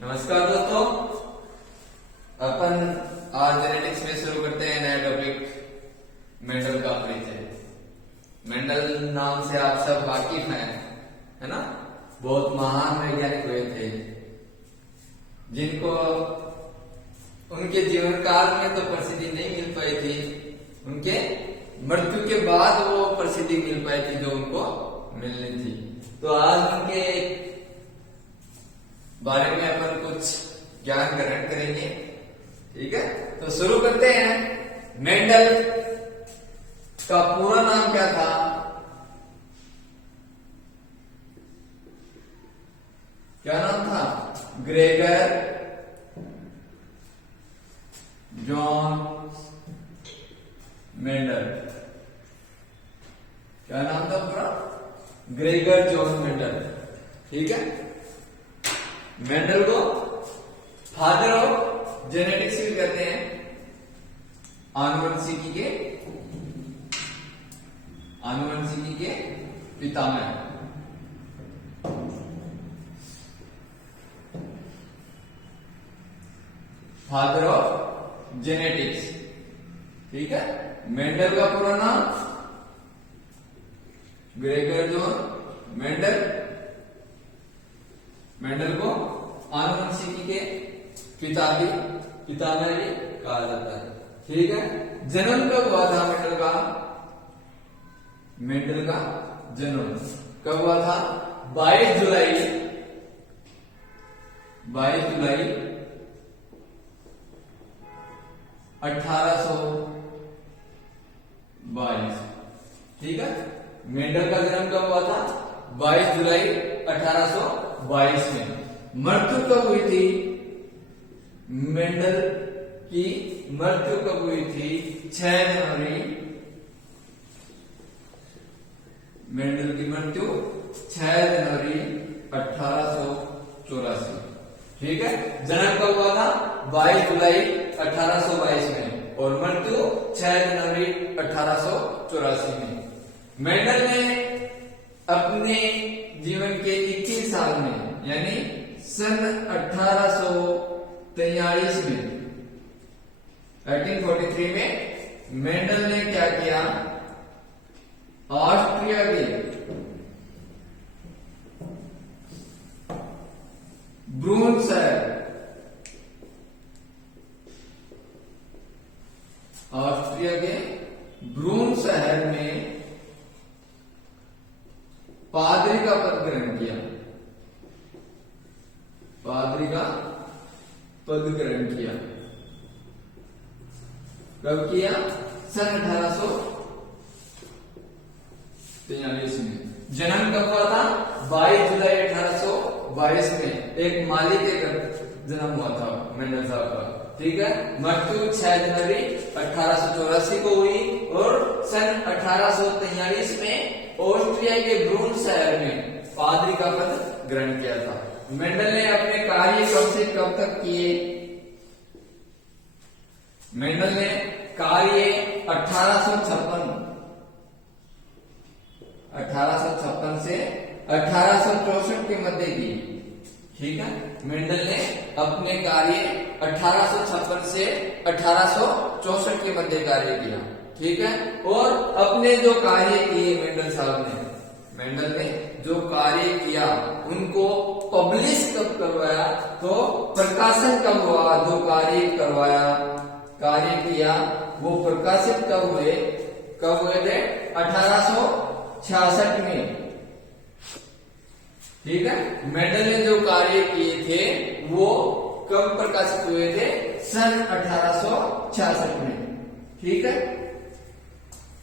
नमस्कार दोस्तों, अपन आज जेनेटिक्स में शुरू करते हैं नया टॉपिक, मेंडल का परिचय। मेंडल नाम से आप सब वाकिफ हैं, है ना। बहुत महान वैज्ञानिक हुए थे, जिनको उनके जीवन काल में तो प्रसिद्धि नहीं मिल पाई थी, उनके मृत्यु के बाद वो प्रसिद्धि मिल पाई थी जो उनको मिलनी थी। तो आज उनके बारे में अपन कुछ ज्ञान ग्रहण करेंगे, ठीक है। तो शुरू करते हैं। मेंडल का पूरा नाम क्या था? क्या नाम था? Gregor John Mendel. क्या नाम था पूरा? ग्रेगर जॉन मेंडल, ठीक है। मेंडल को फादर ऑफ जेनेटिक्स भी कहते हैं, आनुवंशिकी के पितामह। फादर ऑफ जेनेटिक्स, ठीक है। मेंडल का पूरा नाम ग्रेगर जॉन मेंडल। मेंडल को आनुवंशिकी के पितामह भी कहा जाता है, ठीक है। जन्म कब हुआ था मेंडल का? मेंडल का जन्म कब हुआ था? 22 जुलाई 1822, ठीक है। मेंडल का जन्म कब हुआ था? 22 जुलाई 1822 में। मृत्यु कब हुई थी? मेंडल की मृत्यु कब हुई थी? 6 जनवरी। मेंडल की मृत्यु 6 जनवरी 1884, ठीक है। जन्म कब हुआ था? 22 जुलाई 1822 में और मृत्यु 6 जनवरी 1884 में। मेंडल ने अपने जीवन के 21 साल में, यानी सन 1843 में, 1843 में मेंडल ने क्या किया? ऑस्ट्रिया के ब्रून शहर, ऑस्ट्रिया के ब्रून शहर में पादरी का पद ग्रहण किया। पादरी का पद ग्रहण किया। कब किया? सन 1843 में। जन्म कब हुआ था? 22 जुलाई 1822 में। एक माली के घर जन्म हुआ था मेंडल साहब का, ठीक है। मृत्यु 6 जनवरी 1884 को हुई और सन 1843 में ऑस्ट्रिया के ब्रून शहर में पादरी का पद ग्रहण किया था। मेंडल ने अपने कार्य कब से कब तक किए? मेंडल ने कार्य 1856 से 1864 के मध्य की, ठीक है। मेंडल ने अपने कार्य 1856 से 1864 के मध्य कार्य किया, ठीक है। और अपने जो कार्य किए मेंडल ने जो कार्य किया उनको पब्लिश कब करवाया? तो प्रकाशन कब हुआ? जो कार्य किया वो प्रकाशित कब हुए थे? 1866 में, ठीक है। मेंडल ने जो कार्य किए थे वो कब प्रकाशित हुए थे? सन 1866 में, ठीक है।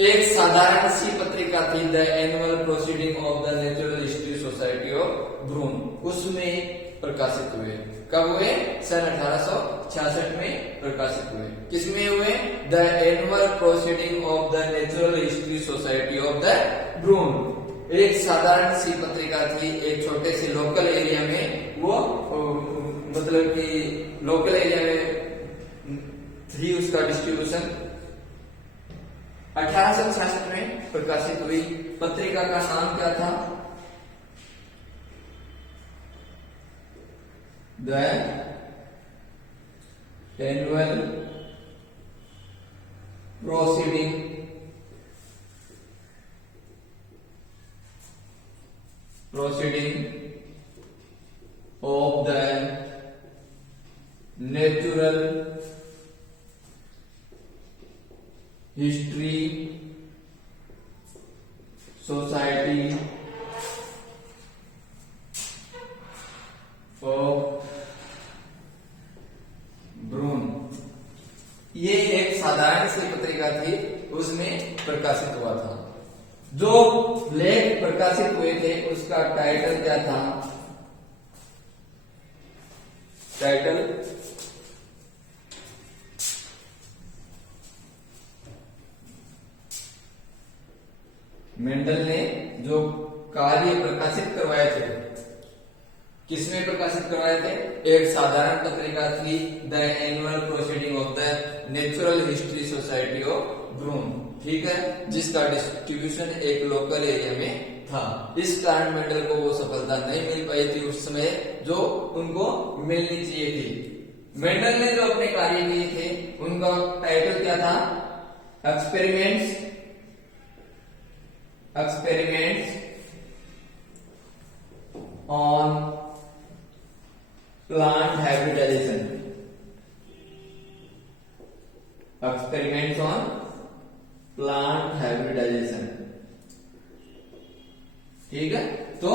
एक साधारण सी पत्रिका थी, the annual proceeding of the natural history society of Brunn, उसमें प्रकाशित हुए। कब हुए? सन 1866 में प्रकाशित हुए। किसमें हुए? The annual proceeding of the natural history society of the Brunn. एक साधारण सी पत्रिका थी, एक छोटे से लोकल एरिया में, वो मतलब कि लोकल एरिया में थी उसका डिस्ट्रीब्यूशन। 1866 में प्रकाशित हुई। पत्रिका का नाम क्या था? The annual proceeding of the natural history society of ब्रून। ये एक साधारण सी पत्रिका थी, उसमें प्रकाशित हुआ था। जो लेख प्रकाशित हुए थे उसका टाइटल क्या था? टाइटल मेंडल ने जो कार्य प्रकाशित करवाए थे, किसमें प्रकाशित करवाए थे? एक साधारण पत्रिका थी, the annual proceeding of the natural history society of Brunn, ठीक है, जिसका डिस्ट्रीब्यूशन एक लोकल एरिया में था। इस कारण मेंडल को वो सफलता नहीं मिल पाई थी उस समय जो उनको मिलनी चाहिए थी। मेंडल ने जो अपने कार्य किए थे उनका टाइटल क्या था? Experiments on plant hybridisation. Experiments on plant hybridisation, ठीक है। तो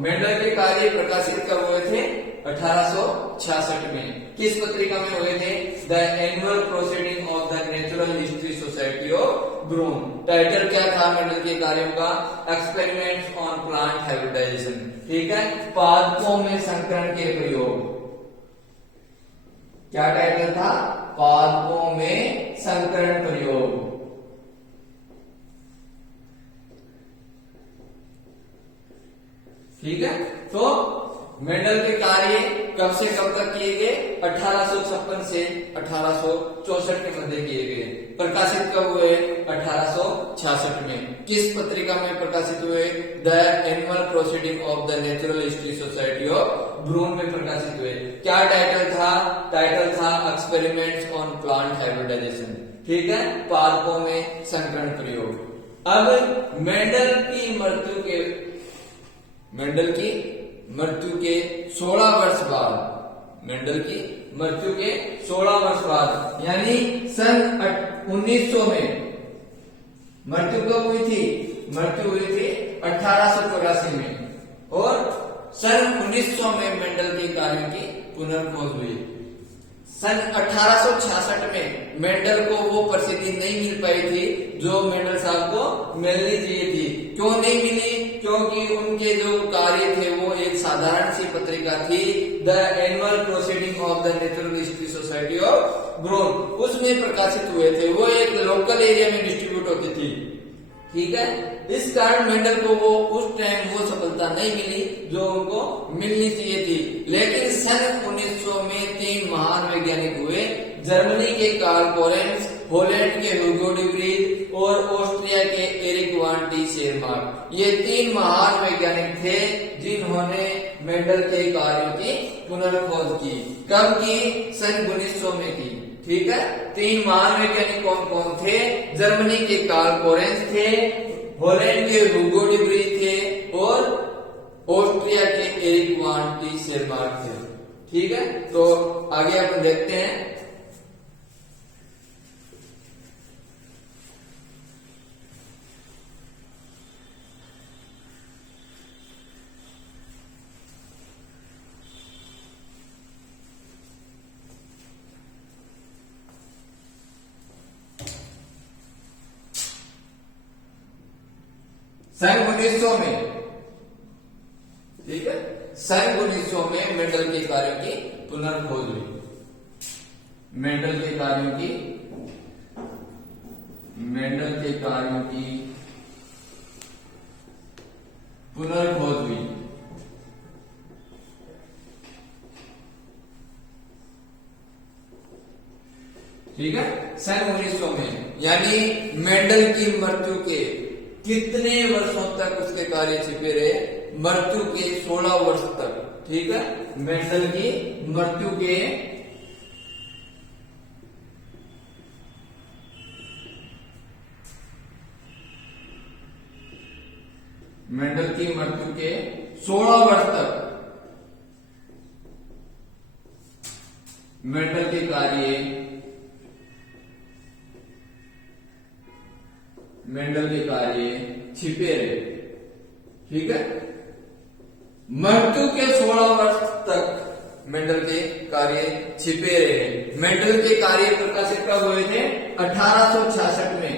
मेंडल के कार्य प्रकाशित कब हुए थे? 1866 में। किस पत्रिका में हुए थे? The annual proceeding of the natural history society of Brunn. Title क्या था मेंडल के कार्यों का? एक्सपेरिमेंट्स ऑन प्लांट हाइब्रिडाइजेशन, ठीक है, पादपों में संकरण के प्रयोग। क्या टाइटल था? पादपों में संकरण प्रयोग, ठीक है। तो मेंडल के कार्य कब से कब तक किए गए? 1856 से 1864 के मध्य किए गए। प्रकाशित कब हुए? 1866 में। किस पत्रिका में प्रकाशित हुए? The annual proceeding of the natural history society of Brunn में प्रकाशित हुए। क्या टाइटल था? टाइटल था एक्सपेरिमेंट्स ऑन प्लांट हाइब्रिडाइजेशन, ठीक है, पादपों में संकरण प्रयोग। अब मेंडल की मृत्यु के 16 वर्ष बाद, मेंडल की मृत्यु के 16 वर्ष बाद, यानी सन 1900 में मृत्यु कब हुई थी? मृत्यु हुई थी 1884 में, और सन 1900 में मेंडल के कार्यों की पुनर्खोज हुई। सन 1866 में मेंडल को वो प्रसिद्धि नहीं मिल पाई थी जो मेंडल साहब को मिलनी चाहिए थी। क्यों नहीं मिली? क्योंकि उनके जो कार्य थे वो एक साधारण सी पत्रिका थी, the annual proceeding of the natural history society of Brunn, उसमें प्रकाशित हुए थे। वो एक लोकल एरिया में डिस्ट्रीब्यूट होती थी, ठीक है। इस कारण मेंडल को वो उस टाइम वो सफलता नहीं मिली जो उनको मिलनी चाहिए थी। लेकिन सन 1900 में 3 महान वैज्ञानिक हुए, जर्मनी के कार्ल कोरेंस, हॉलैंड के ह्यूगो डी व्रीज और ऑस्ट्रिया के एरिक वान टी शेरमार्क। ये 3 महान वैज्ञानिक थे जिन्होंने मेंडल के कार्यों की पुनर्खोज की। कब की? सन 1900 में की, ठीक है। 3 महान वैज्ञानिक कौन कौन थे? जर्मनी के कार्ल कोरेंस थे, हॉलैंड के ह्यूगो डी व्रीज थे और ऑस्ट्रिया के एरिक वान टी शेरमार्क थे, ठीक है। तो आगे अपन देखते हैं। सन 1900 में, ठीक है, सन 1900 में मेंडल के कार्यों की पुनर्खोज हुई। मेंडल के कार्यों की पुनर्खोज हुई, ठीक है, सन 1900 में। यानी मेंडल की मृत्यु के कितने वर्षों तक उसके कार्य छिपे रहे? मृत्यु के 16 वर्ष तक, ठीक है। मेंडल की मृत्यु के मेंडल की मृत्यु के 16 वर्ष तक मेंडल के कार्य छिपे रहे। ठीक है, मृत्यु के 16 वर्ष तक मेंडल के कार्य छिपे रहे। मेंडल के कार्य प्रकाशित कब हुए थे? 1866 में।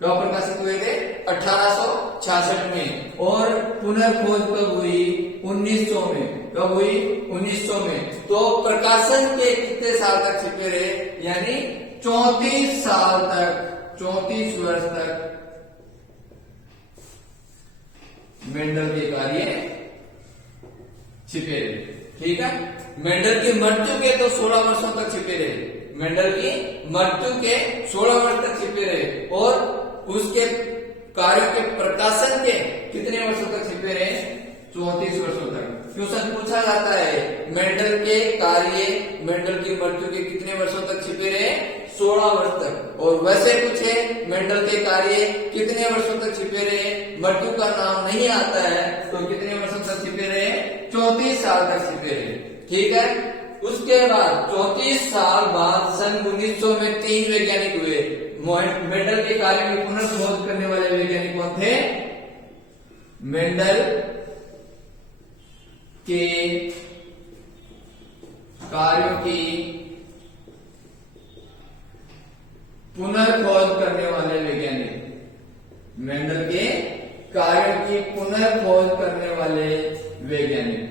कब प्रकाशित हुए थे? 1866 में। और पुनर्खोज कब हुई? 1900 में। कब हुई? 1900 में। तो प्रकाशन के कितने साल तक छिपे रहे? यानी 34 साल तक, 34 वर्ष तक मेंडल के कार्य छिपे रहे। ठीक है, मेंडल की मृत्यु के तो 16 वर्षों तक छिपे रहे। मेंडल की मृत्यु के 16 वर्ष तक छिपे रहे और उसके कार्यों के प्रकाशन के कितने वर्षों तक छिपे रहे? 34 वर्षों तक। क्वेश्चन पूछा जाता है मेंडल के कार्य मेंडल की मृत्यु के कितने वर्षों तक छिपे रहे? 16 वर्ष तक। और वैसे पूछे मेंडल के कार्य कितने वर्षों तक छिपे रहे? मृत्यु का नाम नहीं आता है तो कितने वर्षों तक छिपे रहे? 34 साल तक छिपे रहे। ठीक है, उसके बाद 34 साल बाद सन 1900 में 3 वैज्ञानिक हुए। मेंडल के कार्य में पुनर्शोध करने वाले वैज्ञानिक कौन थे? मेंडल के कार्यों की पुनर्खोज करने वाले वैज्ञानिक। मेंडल के कार्यों की पुनर्खोज करने वाले वैज्ञानिक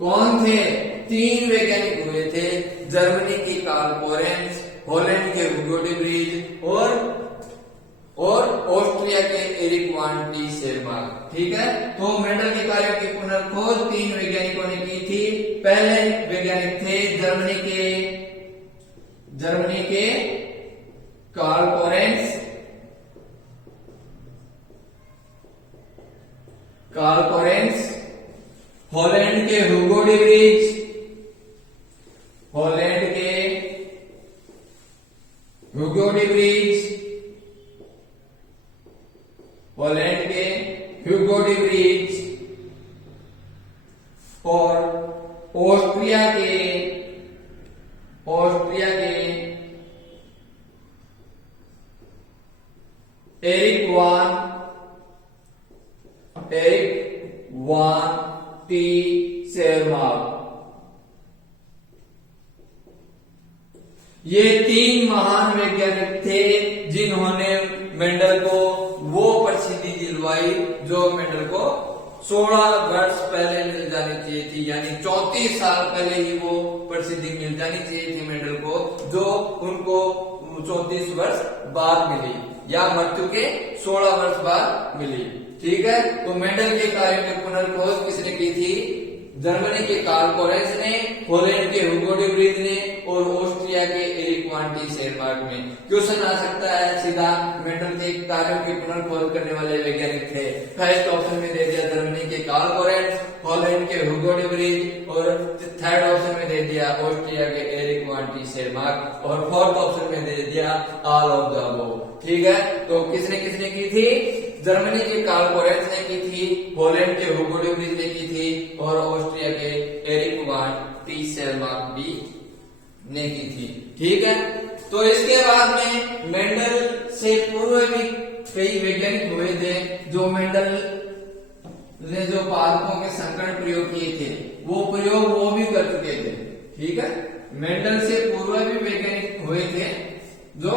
कौन थे? 3 वैज्ञानिक हुए थे। जर्मनी की कार्ल पोरेंस, हॉलैंड के हुगो डी ब्रीज और ऑस्ट्रिया के एरिक वान टी शेरमार्क। ठीक है, तो मेंडल के कार्यों की पुनर्खोज 3 वैज्ञानिकों ने की थी। पहले वैज्ञानिक थे जर्मनी के कार्ल पोरेंस, हॉलैंड के हुगो डी ब्रीज, और ऑस्ट्रिया के एरिक वान टी शेरमार्क। ये 3 महान वैज्ञानिक थे जिन्होंने मेंडल को वो प्रसिद्धि दिलवाई जो मेंडल को 16 वर्ष पहले मिल जानी चाहिए थी। यानी 34 साल पहले ही वो प्रसिद्धि मिल जानी चाहिए थी मेंडल को, जो उनको 34 वर्ष बाद मिली या मृत्यु के 16 वर्ष बाद मिली। ठीक है, तो मेंडल के कार्यों में पुनर्खोज किसने की थी? जर्मनी के कार्ल पोरेंस ने, हॉलैंड के हुगो डी ब्रीज ने और ऑस्ट्रिया के एरिक वान टी शेरमार्क ने। क्वेश्चन आ सकता है सीधा, मेंडल के कार्यों की पुनर्खोज करने वाले वैज्ञानिक थे। फर्स्ट ऑप्शन में दे दिया जर्मनी के कार्ल पोरेंस, हॉलैंड के हुगो डी ब्रीज और थर्ड ऑप्शन में दे दिया ऑस्ट्रिया के एरिक वान टी शेरमार्क और फोर्थ ऑप्शन में दे दिया ऑल ऑफ द अबव। ठीक है, तो किसने किसने की थी? जर्मनी के कार्ल पोरेंस ने की थी, हॉलैंड के हुगो डी ब्रीज ने की थी और ऑस्ट्रिया के एरिक वान टी शेरमार्क भी ने की थी। ठीक है, तो इसके बाद में मेंडल से पूर्व भी कई वैज्ञानिक हुए थे जो मेंडल ने जो पादपों के संकरण प्रयोग किए थे वो प्रयोग वो भी कर चुके थे। ठीक है, मेंडल से पूर्व भी वैज्ञानिक हुए थे जो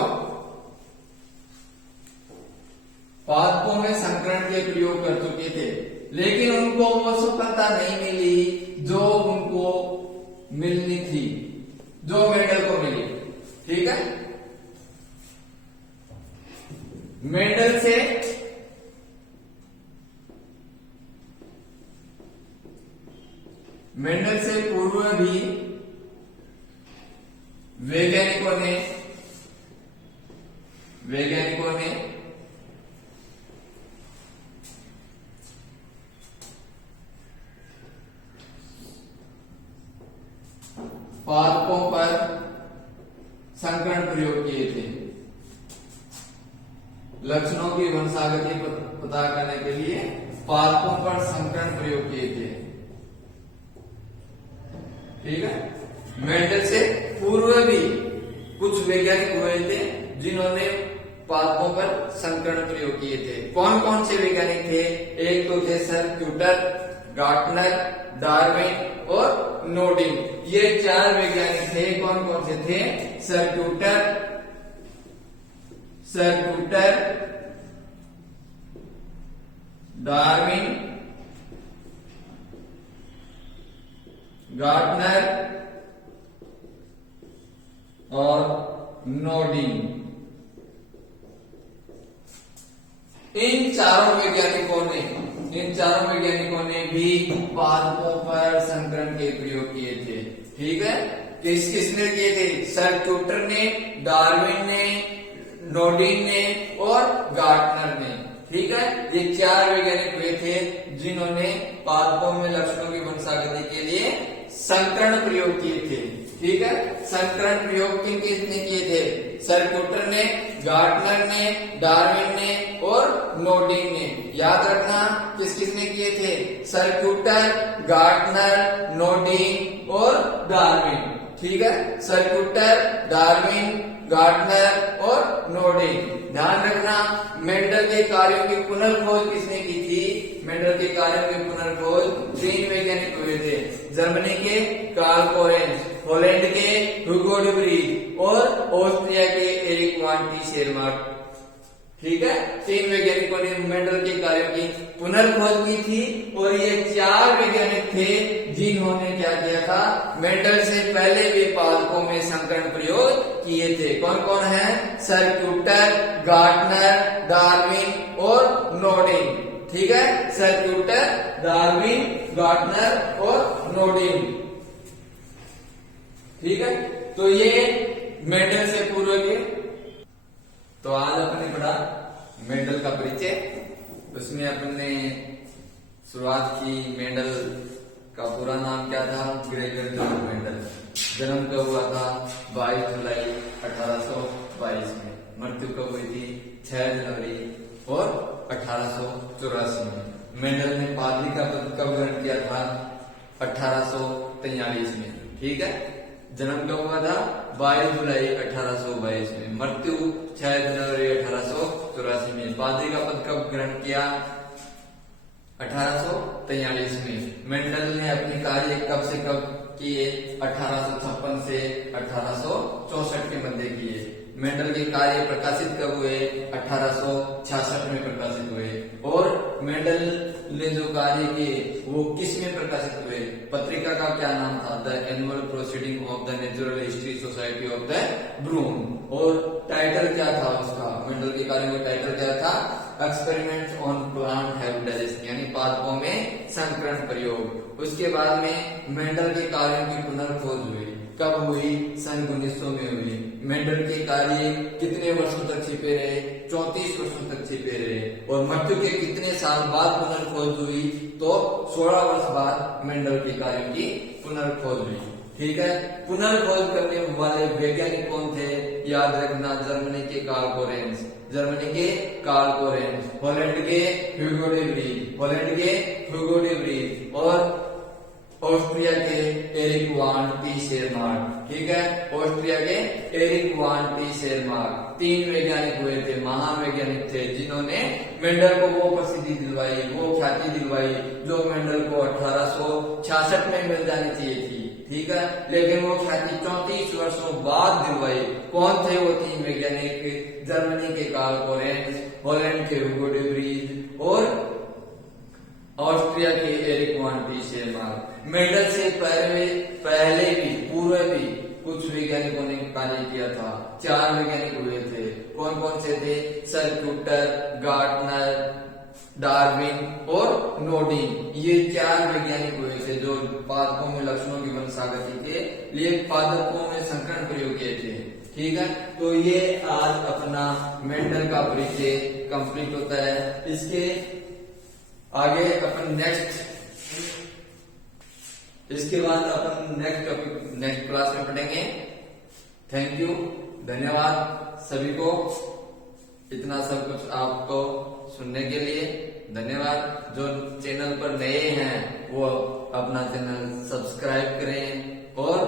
पादपों में संकरण के प्रयोग कर चुके थे, लेकिन उनको वो सफलता नहीं मिली जो उनको मिलनी थी, जो मेंडल को मिली। ठीक है, मेंडल से पूर्व भी वैज्ञानिकों ने पादपों पर संकरण प्रयोग किए थे। लक्षणों की वंशागति पता करने के लिए पादपों पर संकरण प्रयोग किए थे। ठीक है। मेंडल से पूर्व भी कुछ वैज्ञानिक हुए थे जिन्होंने पादपों पर संकरण प्रयोग किए थे। कौन कौन से वैज्ञानिक थे? एक तो थे सर क्यूटर, गार्टनर, डार्विन और नोडिन। ये 4 वैज्ञानिक थे। कौन कौन से थे? सर क्यूटर, डार्विन, गार्टनर और नोडिन। इन चारों वैज्ञानिकों ने भी पादपों पर संकरण के प्रयोग किए थे। ठीक है। किसने किए थे? सर क्यूटर ने, डार्विन ने, नोडिन ने और गार्टनर ने। ठीक है। ये 4 वैज्ञानिक हुए थे जिन्होंने पादपों में लक्षणों की वंशागति के लिए संकरण प्रयोग किए थे। ठीक है। संकरण प्रयोग किसने किए थे? सर क्यूटर ने, गार्टनर ने, डार्विन ने और नोडिन ने। याद रखना किसने किए थे? सर क्यूटर, गार्टनर, नोडिन और डार्विन। ठीक है। सर क्यूटर, डार्विन, गार्टनर और नोडिन। ध्यान रखना मेंडल के कार्यों की पुनर्खोज किसने की थी? मेंडल के कार्यों की पुनर्खोज 3 वैज्ञानिक हुए थे। जर्मनी के कार्ल कोरेंज, हॉलैंड के ह्यूगो डे व्रीज और ऑस्ट्रिया के एरिक वान टी शेरमार्क। ठीक है। 3 वैज्ञानिकों ने मेंडल के कार्यों की पुनर्खोज की थी और ये 4 वैज्ञानिक थे जिन्होंने क्या किया था? मेंडल से पहले भी पादपों में संकरण प्रयोग किए थे। कौन कौन है? सर क्यूटर, गार्टनर, डार्विन और नोडिन। ठीक है। सर क्यूटर, डार्विन, गार्टनर और नोडिन। ठीक है। तो ये मेंडल से पूर्व के। तो आज अपने पढ़ा मेंडल का परिचय। उसमें अपने शुरुआत की मेंडल का पूरा नाम क्या था? Gregor George Mendel. जन्म कब हुआ था? 22 जुलाई 1822 में। मृत्यु कब हुई थी? 6 जनवरी और 1884 में। मेंडल ने पादरी का पद कब ग्रहण किया था? 1843 में। ठीक है। जन्म कब हुआ था? 22 जुलाई 1822 में। मृत्यु 6 जनवरी 1884 में। पादरी का पद कब ग्रहण किया? 1843 में। मेंडल ने अपने कार्य कब से कब किए? 1856 से 1864 के मध्य किए। मेंडल के कार्य प्रकाशित कब हुए? 1866 में प्रकाशित हुए। और मेंडल ने जो कार्य किए वो किस में प्रकाशित हुए? पत्रिका का क्या नाम था? The annual proceeding of the natural history society of the Brunn. और टाइटल क्या था उसका? मेंडल के कार्य का टाइटल क्या था? एक्सपेरिमेंट्स ऑन प्लांट हाइब्रिडाइजेशन, यानी पादपों में संकरण प्रयोग। उसके बाद में मेंडल के कार्यों की पुनर्खोज हुई। कब हुई? सन 1900 में हुई। मेंडल के कार्य कितने वर्षों तक छिपे रहे? 34 वर्षों तक छिपे रहे। और मृत्यु के कितने साल बाद पुनर्खोज हुई? तो 16 वर्ष बाद मेंडल के कार्यों की पुनर्खोज हुई। ठीक है। पुनर्खोज करने वाले वैज्ञानिक कौन थे? याद रखना जर्मनी के कार्ल कोरेंज, हॉलैंड के ह्यूगो डे व्रीज और ऑस्ट्रिया के एरिक वान टी शेरमार्क। ठीक है। ऑस्ट्रिया के एरिक वान टी शेरमार्क 3 वैज्ञानिक हुए थे, महान वैज्ञानिक थे जिन्होंने मेंडल को वो प्रसिद्धि दिलवाई, वो ख्याति दिलवाई जो मेंडल को 1866 में मिल जानी चाहिए थी। ठीक है। लेकिन वो ख्याति 34 वर्षों बाद दिलवाई। कौन थे वो 3 वैज्ञानिक? जर्मनी के कार्ल कोरेंज, हॉलैंड के ह्यूगो डे व्रीज और ऑस्ट्रिया के एरिक वान टी शेरमार्क। मेंडल से पहले भी पूर्व भी कुछ वैज्ञानिकों ने कार्य किया था। 4 वैज्ञानिक हुए थे। कौन कौन से थे? सर क्यूटर, गार्टनर, डार्विन और नोडिन। ये 4 वैज्ञानिक हुए थे जो पादपों में लक्षणों की वंशागति के लिए पादपों में संकरण प्रयोग किए थे। ठीक है। तो ये आज अपना मेंडल का परिचय कंप्लीट होता है। इसके आगे अपन नेक्स्ट इसके बाद अपन नेक्स्ट टॉपिक नेक्स्ट क्लास में पढ़ेंगे। थैंक यू, धन्यवाद सभी को, इतना सब कुछ आपको सुनने के लिए धन्यवाद। जो चैनल पर नए हैं वो अपना चैनल सब्सक्राइब करें और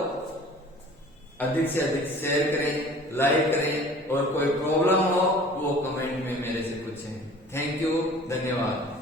अधिक से अधिक शेयर करें, लाइक करें, और कोई प्रॉब्लम हो वो कमेंट में मेरे से पूछें। थैंक यू, धन्यवाद।